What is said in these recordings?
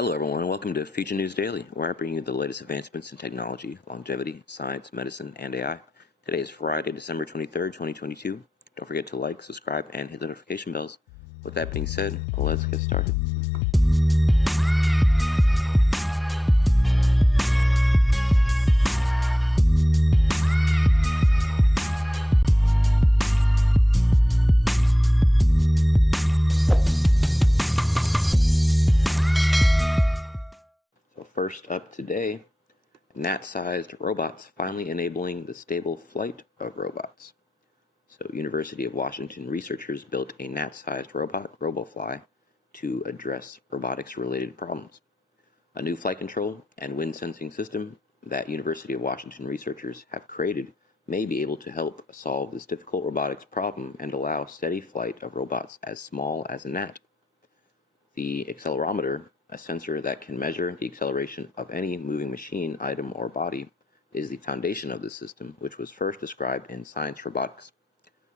Hello everyone and welcome to Future News Daily, where I bring you the latest advancements in technology, longevity, science, medicine, and AI. Today is Friday, December 23rd, 2022. Don't forget to like, subscribe, and hit the notification bells. With that being said, let's get started. First up today, Gnat-sized robots finally enabling the stable flight of robots. So, University of Washington researchers built a Gnat-sized robot, RoboFly, to address robotics-related problems. A new flight control and wind sensing system that University of Washington researchers have created may be able to help solve this difficult robotics problem and allow steady flight of robots as small as a gnat. The accelerometer, a sensor that can measure the acceleration of any moving machine, item, or body, is the foundation of this system, which was first described in Science Robotics.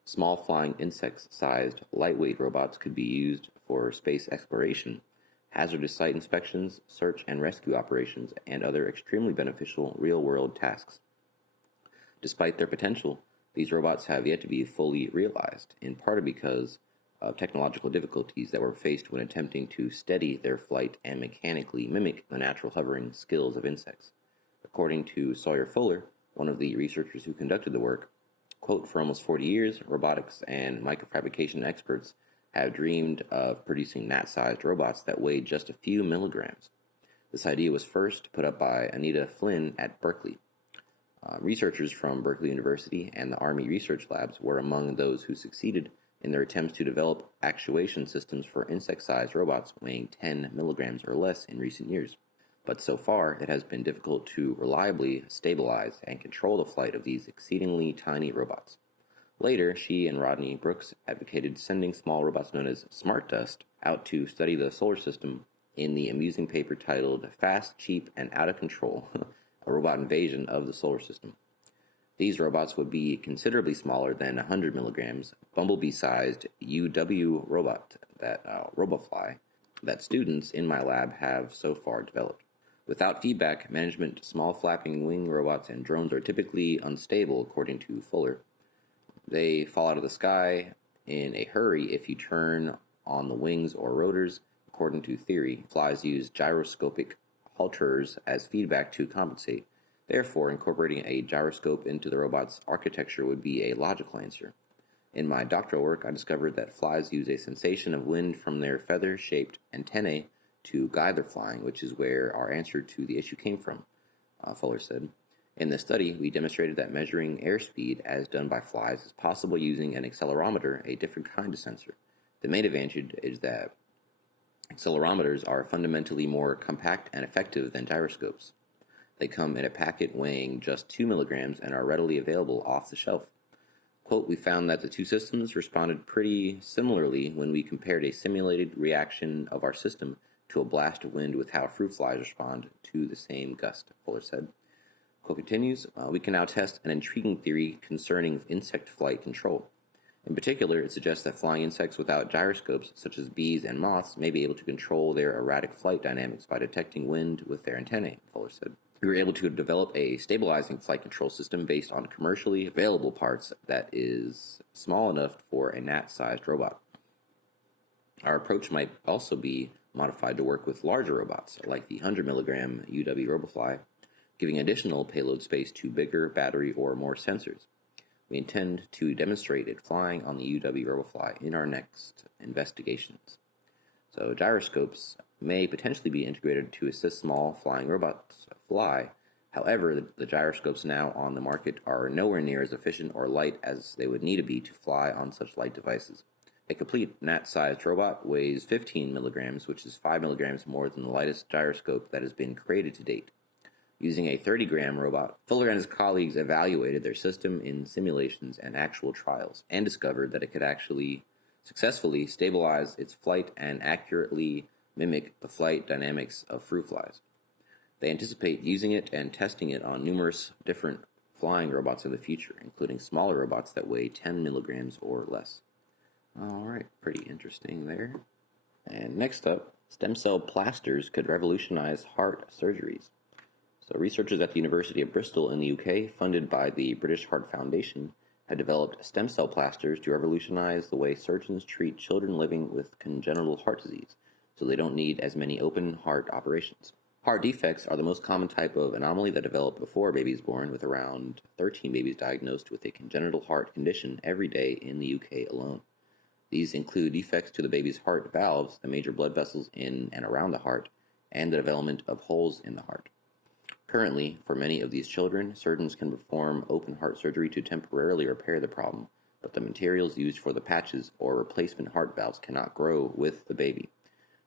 Small flying insect-sized, lightweight robots could be used for space exploration, hazardous site inspections, search and rescue operations, and other extremely beneficial real-world tasks. Despite their potential, these robots have yet to be fully realized, in part because of technological difficulties that were faced when attempting to steady their flight and mechanically mimic the natural hovering skills of insects. According to Sawyer Fuller, one of the researchers who conducted the work, quote, "For almost 40 years, robotics and microfabrication experts have dreamed of producing gnat-sized robots that weighed just a few milligrams. This idea was first put up by Anita Flynn at Berkeley. Researchers from Berkeley University and the Army Research Labs were among those who succeeded in their attempts to develop actuation systems for insect-sized robots weighing 10 milligrams or less in recent years. But so far, it has been difficult to reliably stabilize and control the flight of these exceedingly tiny robots." Later, she and Rodney Brooks advocated sending small robots known as smart dust out to study the solar system in the amusing paper titled "Fast, Cheap, and Out of Control, a Robot Invasion of the Solar System." These robots would be considerably smaller than 100 milligrams, bumblebee-sized UW robot, RoboFly, that students in my lab have so far developed. Without feedback management, small flapping wing robots and drones are typically unstable, according to Fuller. They fall out of the sky in a hurry if you turn on the wings or rotors. According to theory, flies use gyroscopic halters as feedback to compensate. Therefore, incorporating a gyroscope into the robot's architecture would be a logical answer. In my doctoral work, I discovered that flies use a sensation of wind from their feather-shaped antennae to guide their flying, which is where our answer to the issue came from, Fuller said. In this study, we demonstrated that measuring airspeed, as done by flies, is possible using an accelerometer, a different kind of sensor. The main advantage is that accelerometers are fundamentally more compact and effective than gyroscopes. They come in a packet weighing just 2 milligrams and are readily available off the shelf. Quote, "We found that the two systems responded pretty similarly when we compared a simulated reaction of our system to a blast of wind with how fruit flies respond to the same gust," Fuller said. Quote continues, "We can now test an intriguing theory concerning insect flight control. In particular, it suggests that flying insects without gyroscopes, such as bees and moths, may be able to control their erratic flight dynamics by detecting wind with their antennae," Fuller said. "We were able to develop a stabilizing flight control system based on commercially available parts that is small enough for a gnat-sized robot. Our approach might also be modified to work with larger robots, like the 100 milligram UW RoboFly, giving additional payload space to bigger battery or more sensors. We intend to demonstrate it flying on the UW RoboFly in our next investigations." So gyroscopes may potentially be integrated to assist small flying robots fly. However, the gyroscopes now on the market are nowhere near as efficient or light as they would need to be to fly on such light devices. A complete gnat-sized robot weighs 15 milligrams, which is 5 milligrams more than the lightest gyroscope that has been created to date. Using a 30-gram robot, Fuller and his colleagues evaluated their system in simulations and actual trials, and discovered that it could actually successfully stabilize its flight and accurately mimic the flight dynamics of fruit flies. They anticipate using it and testing it on numerous different flying robots in the future, including smaller robots that weigh 10 milligrams or less. Alright, pretty interesting there. And next up, Stem cell plasters could revolutionize heart surgeries. So, researchers at the University of Bristol in the UK, funded by the British Heart Foundation, have developed stem cell plasters to revolutionize the way surgeons treat children living with congenital heart disease, so they don't need as many open heart operations. Heart defects are the most common type of anomaly that develop before a baby is born, with around 13 babies diagnosed with a congenital heart condition every day in the UK alone. These include defects to the baby's heart valves, the major blood vessels in and around the heart, and the development of holes in the heart. Currently, for many of these children, surgeons can perform open heart surgery to temporarily repair the problem, but the materials used for the patches or replacement heart valves cannot grow with the baby.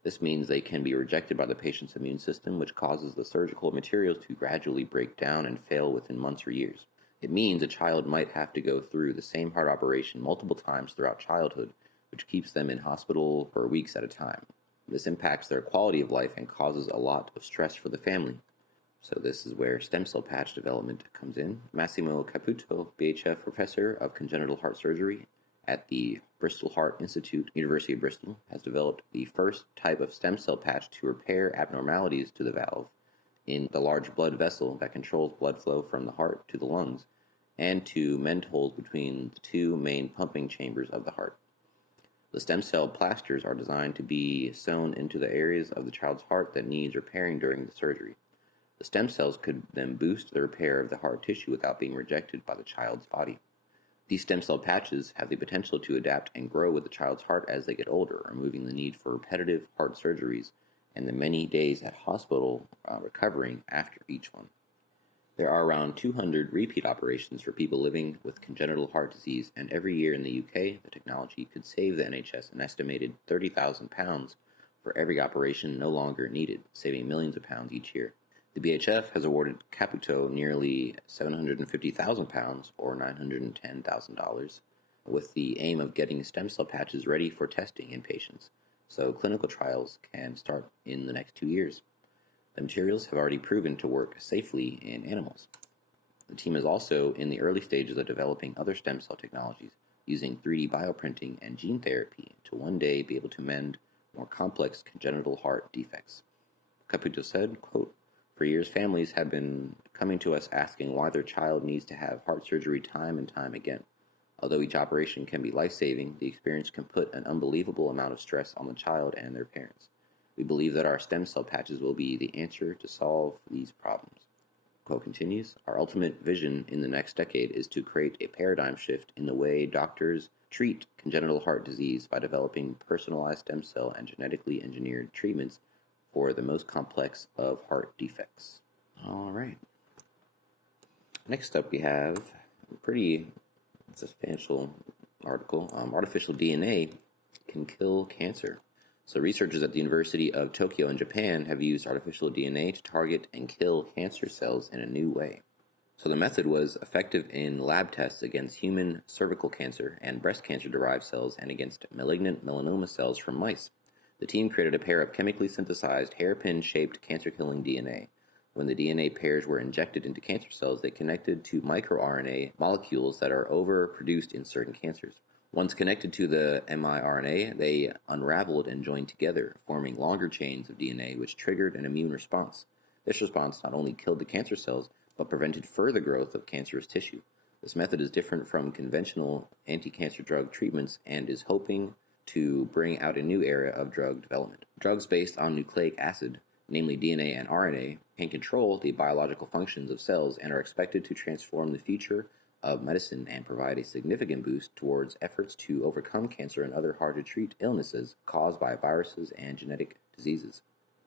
This means they can be rejected by the patient's immune system, which causes the surgical materials to gradually break down and fail within months or years. It means a child might have to go through the same heart operation multiple times throughout childhood, which keeps them in hospital for weeks at a time. This impacts their quality of life and causes a lot of stress for the family. So this is where stem cell patch development comes in. Massimo Caputo, BHF professor of congenital heart surgery at the Bristol Heart Institute, University of Bristol, has developed the first type of stem cell patch to repair abnormalities to the valve in the large blood vessel that controls blood flow from the heart to the lungs and to mend holes between the two main pumping chambers of the heart. The stem cell plasters are designed to be sewn into the areas of the child's heart that needs repairing during the surgery. The stem cells could then boost the repair of the heart tissue without being rejected by the child's body. These stem cell patches have the potential to adapt and grow with the child's heart as they get older, removing the need for repetitive heart surgeries and the many days at hospital recovering after each one. There are around 200 repeat operations for people living with congenital heart disease, and every year in the UK, the technology could save the NHS an estimated £30,000 for every operation no longer needed, saving millions of pounds each year. The BHF has awarded Caputo nearly £750,000 or $910,000 with the aim of getting stem cell patches ready for testing in patients, so clinical trials can start in the next 2 years. The materials have already proven to work safely in animals. The team is also in the early stages of developing other stem cell technologies using 3D bioprinting and gene therapy to one day be able to mend more complex congenital heart defects. Caputo said, quote, "For years, families have been coming to us asking why their child needs to have heart surgery time and time again. Although each operation can be life-saving, the experience can put an unbelievable amount of stress on the child and their parents. We believe that our stem cell patches will be the answer to solve these problems." Quote continues, "Our ultimate vision in the next decade is to create a paradigm shift in the way doctors treat congenital heart disease by developing personalized stem cell and genetically engineered treatments for the most complex of heart defects." All right. Next up, we have a pretty substantial article. Artificial DNA can kill cancer. So researchers at the University of Tokyo in Japan have used artificial DNA to target and kill cancer cells in a new way. So the method was effective in lab tests against human cervical cancer and breast cancer-derived cells and against malignant melanoma cells from mice. The team created a pair of chemically synthesized hairpin-shaped cancer-killing DNA. When the DNA pairs were injected into cancer cells, they connected to microRNA molecules that are overproduced in certain cancers. Once connected to the miRNA, they unraveled and joined together, forming longer chains of DNA which triggered an immune response. This response not only killed the cancer cells, but prevented further growth of cancerous tissue. This method is different from conventional anti-cancer drug treatments and is hoping to bring out a new era of drug development. Drugs based on nucleic acid, namely DNA and RNA, can control the biological functions of cells and are expected to transform the future of medicine and provide a significant boost towards efforts to overcome cancer and other hard-to-treat illnesses caused by viruses and genetic diseases.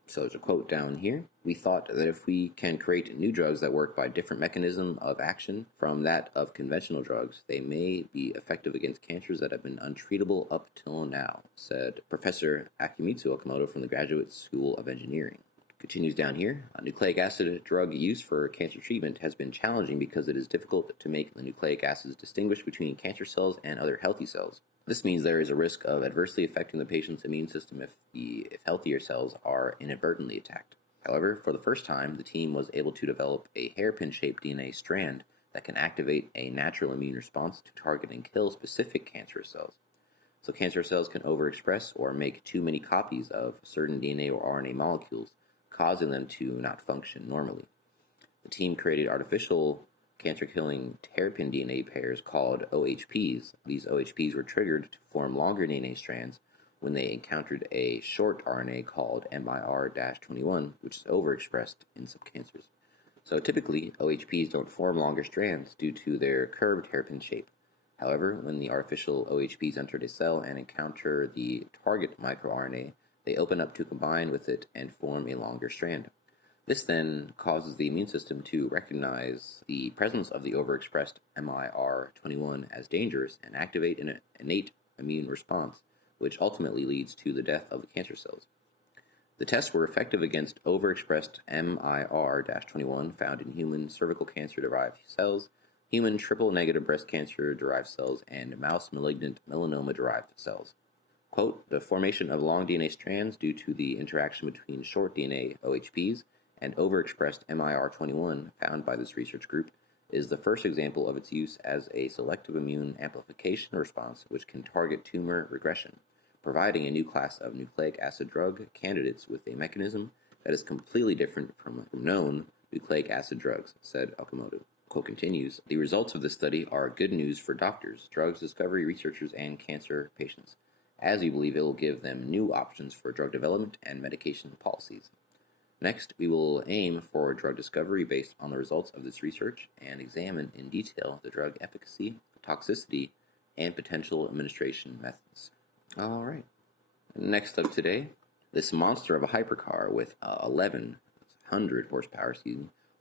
So there's a quote down here. "We thought that if we can create new drugs that work by different mechanism of action from that of conventional drugs, they may be effective against cancers that have been untreatable up till now," said Professor Akimitsu Okamoto from the Graduate School of Engineering. Continues down here. A nucleic acid drug used for cancer treatment has been challenging because it is difficult to make the nucleic acids distinguish between cancer cells and other healthy cells. This means there is a risk of adversely affecting the patient's immune system if healthier cells are inadvertently attacked. However, for the first time, the team was able to develop a hairpin-shaped DNA strand that can activate a natural immune response to target and kill specific cancerous cells. So cancer cells can overexpress or make too many copies of certain DNA or RNA molecules, causing them to not function normally. The team created artificial cancer-killing terrapin DNA pairs called OHPs. These OHPs were triggered to form longer DNA strands when they encountered a short RNA called MIR-21, which is overexpressed in some cancers. So typically, OHPs don't form longer strands due to their curved hairpin shape. However, when the artificial OHPs enter a cell and encounter the target microRNA, they open up to combine with it and form a longer strand. This then causes the immune system to recognize the presence of the overexpressed MIR-21 as dangerous and activate an innate immune response, which ultimately leads to the death of the cancer cells. The tests were effective against overexpressed MIR-21 found in human cervical cancer-derived cells, human triple-negative breast cancer-derived cells, and mouse malignant melanoma-derived cells. Quote, the formation of long DNA strands due to the interaction between short DNA OHPs and overexpressed MIR-21 found by this research group is the first example of its use as a selective immune amplification response which can target tumor regression, providing a new class of nucleic acid drug candidates with a mechanism that is completely different from known nucleic acid drugs, said Okamoto. Quote continues, the results of this study are good news for doctors, drugs discovery researchers, and cancer patients, as we believe it will give them new options for drug development and medication policies. Next, we will aim for drug discovery based on the results of this research and examine in detail the drug efficacy, toxicity, and potential administration methods. All right. Next up today, this monster of a hypercar with 1,100 horsepower,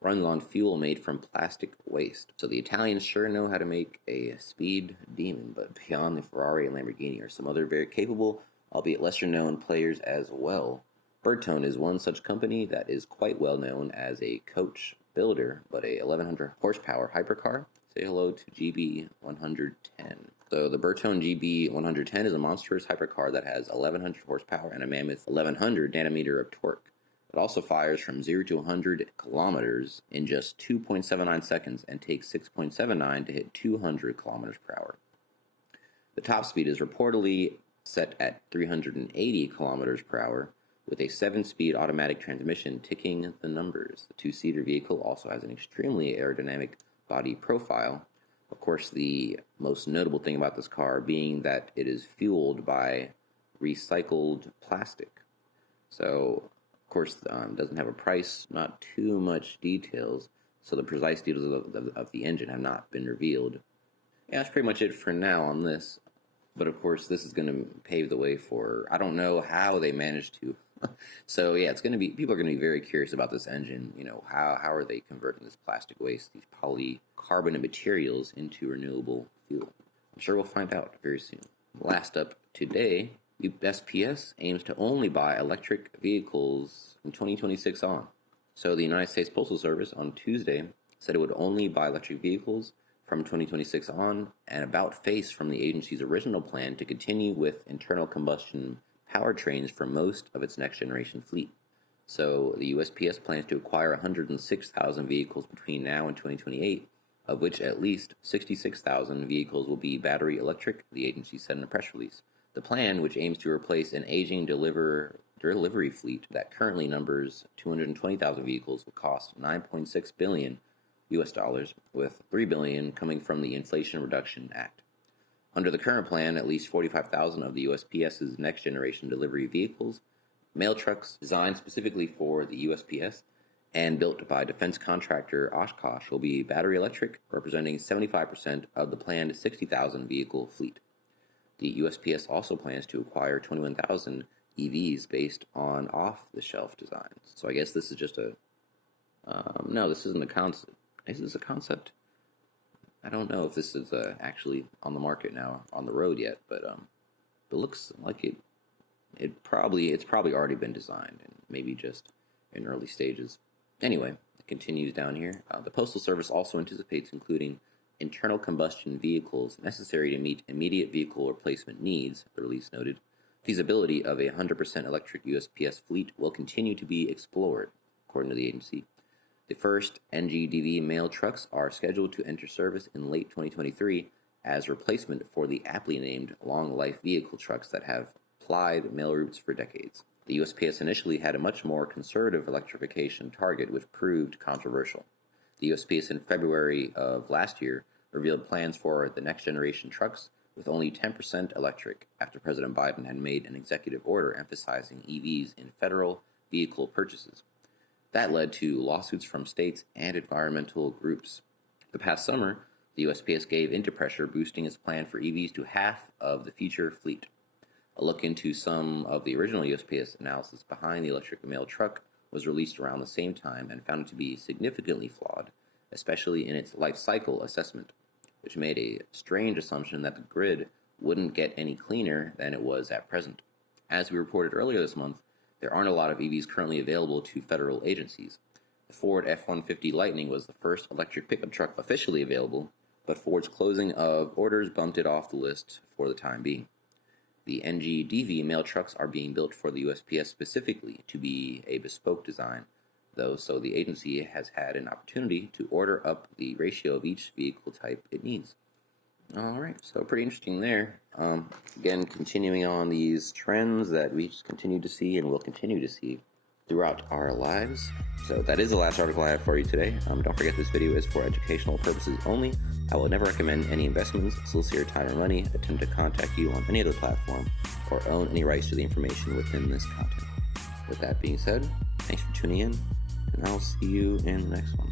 runs on fuel made from plastic waste. So the Italians sure know how to make a speed demon, but beyond the Ferrari and Lamborghini are some other very capable, albeit lesser known players as well. Bertone is one such company that is quite well known as a coach builder, but a 1,100 horsepower hypercar. Say hello to GB110. So the Bertone GB110 is a monstrous hypercar that has 1,100 horsepower and a mammoth 1,100 nanometer of torque. It also fires from 0 to 100 kilometers in just 2.79 seconds and takes 6.79 to hit 200 kilometers per hour. The top speed is reportedly set at 380 kilometers per hour, with a 7-speed automatic transmission ticking the numbers. The two-seater vehicle also has an extremely aerodynamic body profile. Of course, the most notable thing about this car being that it is fueled by recycled plastic. So, of course, doesn't have a price, not too much details, so the precise details of the engine have not been revealed. Yeah, that's pretty much it for now on this. But of course, this is going to pave the way for, I don't know how they managed to. So yeah, it's going to be, people are going to be very curious about this engine. You know, how are they converting this plastic waste, these polycarbonate materials into renewable fuel? I'm sure we'll find out very soon. Last up today, USPS aims to only buy electric vehicles from 2026 on. So the United States Postal Service on Tuesday said it would only buy electric vehicles from 2026 on, and about face from the agency's original plan to continue with internal combustion powertrains for most of its next-generation fleet. So the USPS plans to acquire 106,000 vehicles between now and 2028, of which at least 66,000 vehicles will be battery electric, the agency said in a press release. The plan, which aims to replace an aging delivery fleet that currently numbers 220,000 vehicles, will cost $9.6 billion US dollars, with $3 billion coming from the Inflation Reduction Act. Under the current plan, at least 45,000 of the USPS's next-generation delivery vehicles, mail trucks designed specifically for the USPS and built by defense contractor Oshkosh, will be battery electric, representing 75% of the planned 60,000 vehicle fleet. The USPS also plans to acquire 21,000 EVs based on off-the-shelf designs. So I guess this is just a... no, this isn't a concept. Is this a concept? I don't know if this is actually on the market now, on the road yet, but it looks like it's probably already been designed and maybe just in early stages. Anyway, it continues down here. The Postal Service also anticipates including internal combustion vehicles necessary to meet immediate vehicle replacement needs, the release noted. Feasibility of a 100% electric USPS fleet will continue to be explored, according to the agency. The first NGDV mail trucks are scheduled to enter service in late 2023, as replacement for the aptly named long-life vehicle trucks that have plied mail routes for decades. The USPS initially had a much more conservative electrification target, which proved controversial. The USPS in February of last year revealed plans for the next generation trucks with only 10% electric after President Biden had made an executive order emphasizing EVs in federal vehicle purchases. That led to lawsuits from states and environmental groups. The past summer, the USPS gave into pressure, boosting its plan for EVs to half of the future fleet. A look into some of the original USPS analysis behind the electric mail truck was released around the same time and found it to be significantly flawed, especially in its life cycle assessment, which made a strange assumption that the grid wouldn't get any cleaner than it was at present. As we reported earlier this month, there aren't a lot of EVs currently available to federal agencies. The Ford F-150 Lightning was the first electric pickup truck officially available, but Ford's closing of orders bumped it off the list for the time being. The NGDV mail trucks are being built for the USPS specifically to be a bespoke design, though, so the agency has had an opportunity to order up the ratio of each vehicle type it needs. Alright, so pretty interesting there. Again, continuing on these trends that we just continue to see and will continue to see throughout our lives. So that is the last article I have for you today. Don't forget this video is for educational purposes only. I will never recommend any investments, solicit your time or money, attempt to contact you on any other platform, or own any rights to the information within this content. With that being said, thanks for tuning in, and I'll see you in the next one.